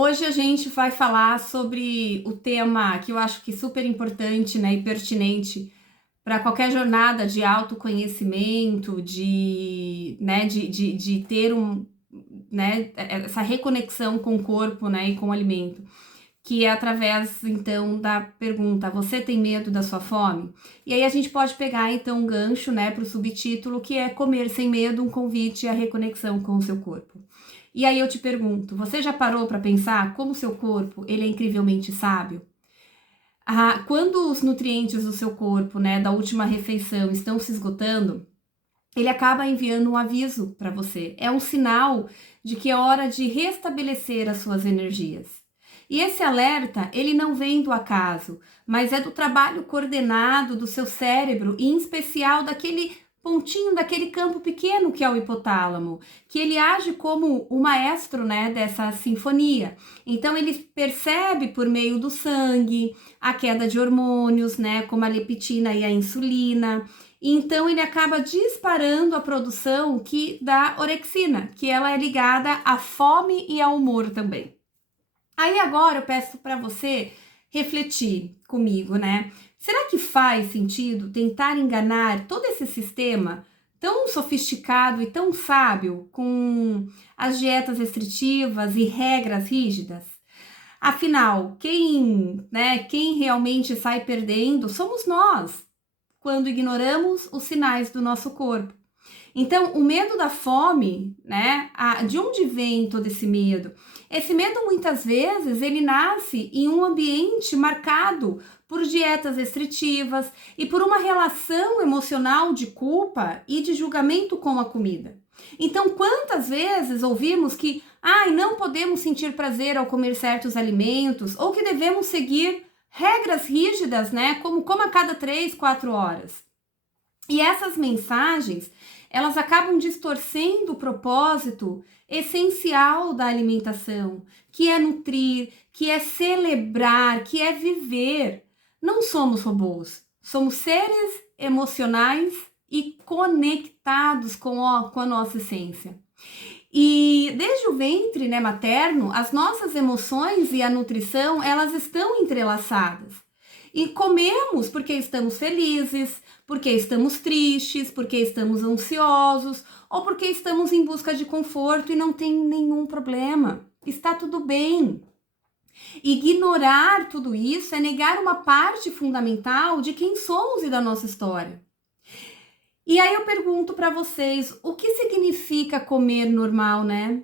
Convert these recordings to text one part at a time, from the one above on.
Hoje a gente vai falar sobre o tema que eu acho que é super importante, né, e pertinente para qualquer jornada de autoconhecimento, de ter essa reconexão com o corpo, né, e com o alimento, que é através, então, da pergunta: você tem medo da sua fome? E aí a gente pode pegar, então, um gancho, né, para o subtítulo, que é Comer Sem Medo, um convite à reconexão com o seu corpo. E aí eu te pergunto, você já parou para pensar como o seu corpo, ele é incrivelmente sábio? Quando os nutrientes do seu corpo, né, da última refeição estão se esgotando, ele acaba enviando um aviso para você. É um sinal de que é hora de restabelecer as suas energias. E esse alerta, ele não vem do acaso, mas é do trabalho coordenado do seu cérebro, e em especial daquele pontinho, daquele campo pequeno que é o hipotálamo, que ele age como o maestro, né, dessa sinfonia. Então ele percebe por meio do sangue a queda de hormônios, né, como a leptina e a insulina. Então ele acaba disparando a produção da orexina, que ela é ligada à fome e ao humor também. Aí agora eu peço para você refletir comigo, né? Será que faz sentido tentar enganar todo esse sistema tão sofisticado e tão sábio com as dietas restritivas e regras rígidas? Afinal, quem realmente sai perdendo somos nós, quando ignoramos os sinais do nosso corpo. Então, o medo da fome, né? De onde vem todo esse medo? Esse medo, muitas vezes, ele nasce em um ambiente marcado por dietas restritivas e por uma relação emocional de culpa e de julgamento com a comida. Então, quantas vezes ouvimos que não podemos sentir prazer ao comer certos alimentos, ou que devemos seguir regras rígidas, né? Como a cada 3, 4 horas. E essas mensagens, elas acabam distorcendo o propósito essencial da alimentação, que é nutrir, que é celebrar, que é viver. Não somos robôs, somos seres emocionais e conectados com a nossa essência. E desde o ventre, né, materno, as nossas emoções e a nutrição, elas estão entrelaçadas. E comemos porque estamos felizes, porque estamos tristes, porque estamos ansiosos ou porque estamos em busca de conforto, e não tem nenhum problema. Está tudo bem. Ignorar tudo isso é negar uma parte fundamental de quem somos e da nossa história. E aí eu pergunto para vocês, o que significa comer normal, né?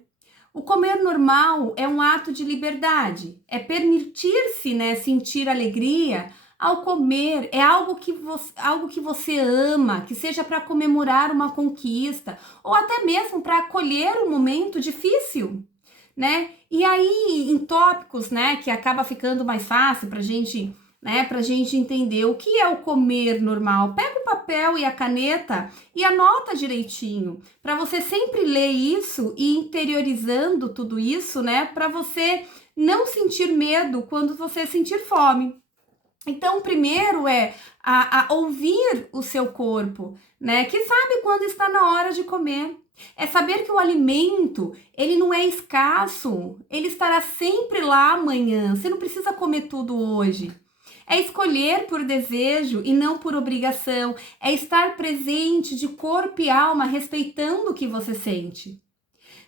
O comer normal é um ato de liberdade, é permitir-se, né, sentir alegria ao comer, é algo que você ama, que seja para comemorar uma conquista, ou até mesmo para acolher um momento difícil, né? E aí, em tópicos, né, que acaba ficando mais fácil para gente, né, pra gente entender o que é o comer normal. Pega o papel e a caneta e anota direitinho, para você sempre ler isso e interiorizando tudo isso, né, para você não sentir medo quando você sentir fome. Então, primeiro é a ouvir o seu corpo, né, que sabe quando está na hora de comer. É saber que o alimento, ele não é escasso, ele estará sempre lá amanhã. Você não precisa comer tudo hoje. É escolher por desejo e não por obrigação. É estar presente de corpo e alma, respeitando o que você sente,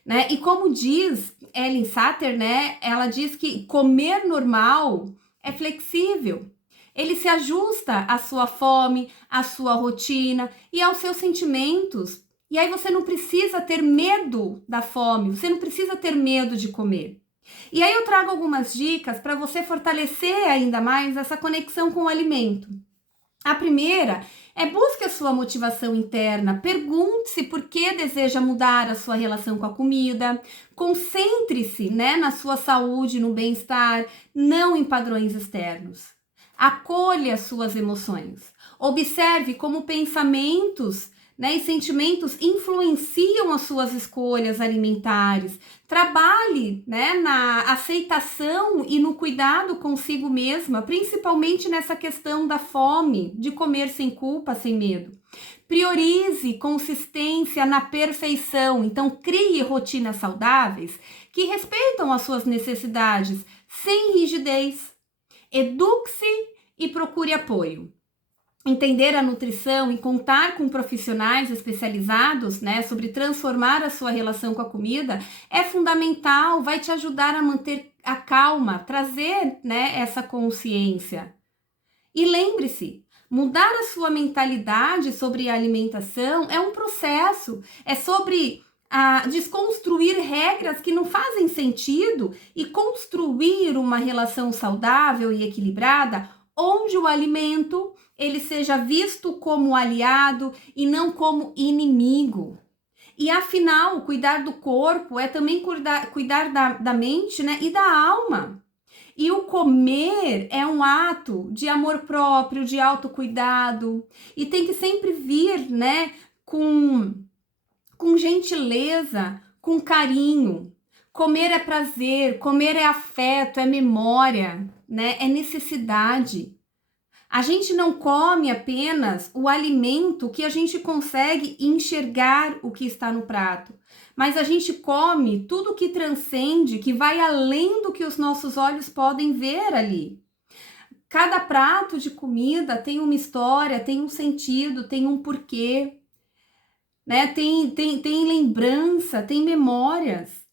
né? E como diz Ellen Satter, né? Ela diz que comer normal é flexível. Ele se ajusta à sua fome, à sua rotina e aos seus sentimentos. E aí você não precisa ter medo da fome, você não precisa ter medo de comer. E aí eu trago algumas dicas para você fortalecer ainda mais essa conexão com o alimento. A primeira é busque a sua motivação interna, pergunte-se por que deseja mudar a sua relação com a comida, concentre-se, né, na sua saúde, no bem-estar, não em padrões externos. Acolha as suas emoções, observe como pensamentos, né? E sentimentos influenciam as suas escolhas alimentares. Trabalhe, né, na aceitação e no cuidado consigo mesma, principalmente nessa questão da fome, de comer sem culpa, sem medo. Priorize consistência na perfeição, então crie rotinas saudáveis que respeitam as suas necessidades, sem rigidez. Eduque-se e procure apoio. Entender a nutrição e contar com profissionais especializados, né, sobre transformar a sua relação com a comida é fundamental, vai te ajudar a manter a calma, trazer, né, essa consciência. E lembre-se, mudar a sua mentalidade sobre a alimentação é um processo, é sobre desconstruir regras que não fazem sentido e construir uma relação saudável e equilibrada, onde o alimento ele seja visto como aliado e não como inimigo. E afinal, cuidar do corpo é também cuidar da mente, né, e da alma. E o comer é um ato de amor próprio, de autocuidado, e tem que sempre vir, né, com gentileza, com carinho. Comer é prazer, comer é afeto, é memória, né, é necessidade. A gente não come apenas o alimento que a gente consegue enxergar o que está no prato, mas a gente come tudo que transcende, que vai além do que os nossos olhos podem ver ali. Cada prato de comida tem uma história, tem um sentido, tem um porquê, né? Tem lembrança, tem memórias.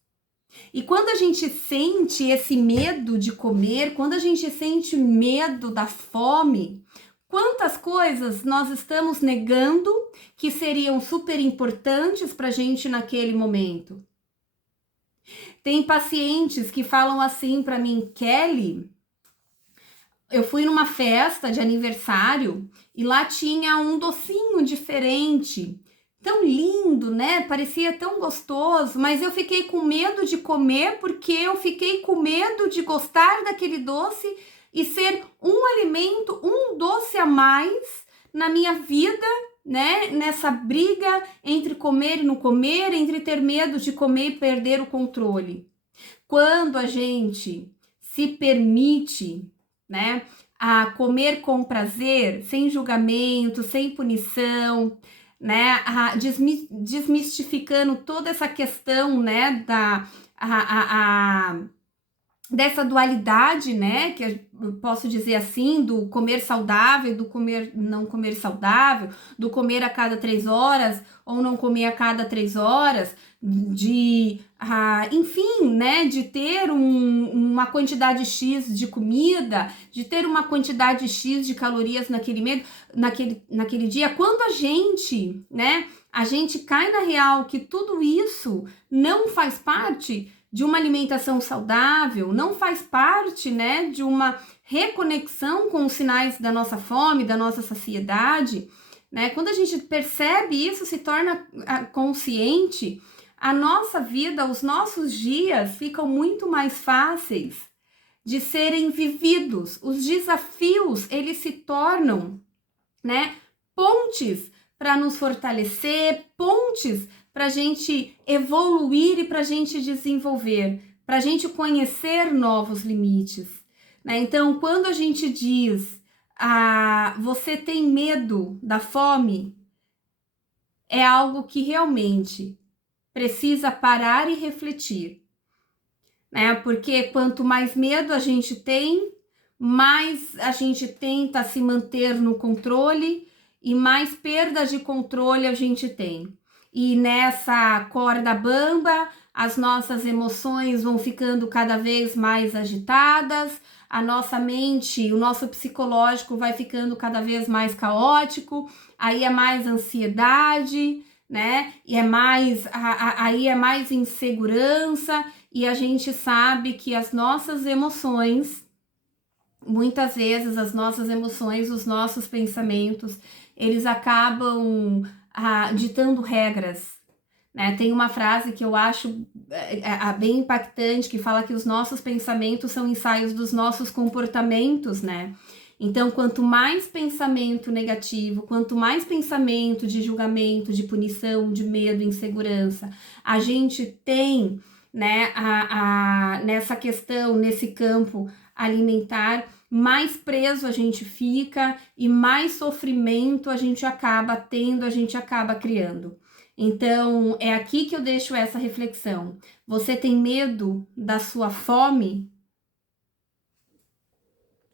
E quando a gente sente esse medo de comer, quando a gente sente medo da fome, quantas coisas nós estamos negando que seriam super importantes para a gente naquele momento? Tem pacientes que falam assim para mim, Kelly, eu fui numa festa de aniversário e lá tinha um docinho diferente. Tão lindo, né? Parecia tão gostoso, mas eu fiquei com medo de comer porque eu fiquei com medo de gostar daquele doce e ser um alimento, um doce a mais na minha vida, né? Nessa briga entre comer e não comer, entre ter medo de comer e perder o controle. Quando a gente se permite, né, a comer com prazer, sem julgamento, sem punição, né, desmistificando toda essa questão, né, dessa dualidade, né, que eu posso dizer assim, do comer saudável, do comer não comer saudável, do comer a cada 3 horas ou não comer a cada 3 horas, enfim, né, de ter uma quantidade X de comida, de ter uma quantidade X de calorias naquele dia. Quando a gente, né, a gente cai na real que tudo isso não faz parte de uma alimentação saudável, não faz parte, né, de uma reconexão com os sinais da nossa fome, da nossa saciedade, né? Quando a gente percebe isso, se torna consciente, a nossa vida, os nossos dias ficam muito mais fáceis de serem vividos. Os desafios, eles se tornam, né, pontes para nos fortalecer, pontes para a gente evoluir e para a gente desenvolver, para a gente conhecer novos limites, né? Então, quando a gente diz, você tem medo da fome, é algo que realmente precisa parar e refletir, né? Porque quanto mais medo a gente tem, mais a gente tenta se manter no controle e mais perdas de controle a gente tem. E nessa corda bamba, as nossas emoções vão ficando cada vez mais agitadas, a nossa mente, o nosso psicológico vai ficando cada vez mais caótico, aí é mais ansiedade, né? E aí é mais insegurança, e a gente sabe que as nossas emoções, muitas vezes as nossas emoções, os nossos pensamentos, eles acabam ditando regras, né? Tem uma frase que eu acho bem impactante, que fala que os nossos pensamentos são ensaios dos nossos comportamentos, né? Então, quanto mais pensamento negativo, quanto mais pensamento de julgamento, de punição, de medo, insegurança, a gente tem, né, nessa questão, nesse campo alimentar, mais preso a gente fica e mais sofrimento a gente acaba tendo, a gente acaba criando. Então, é aqui que eu deixo essa reflexão. Você tem medo da sua fome?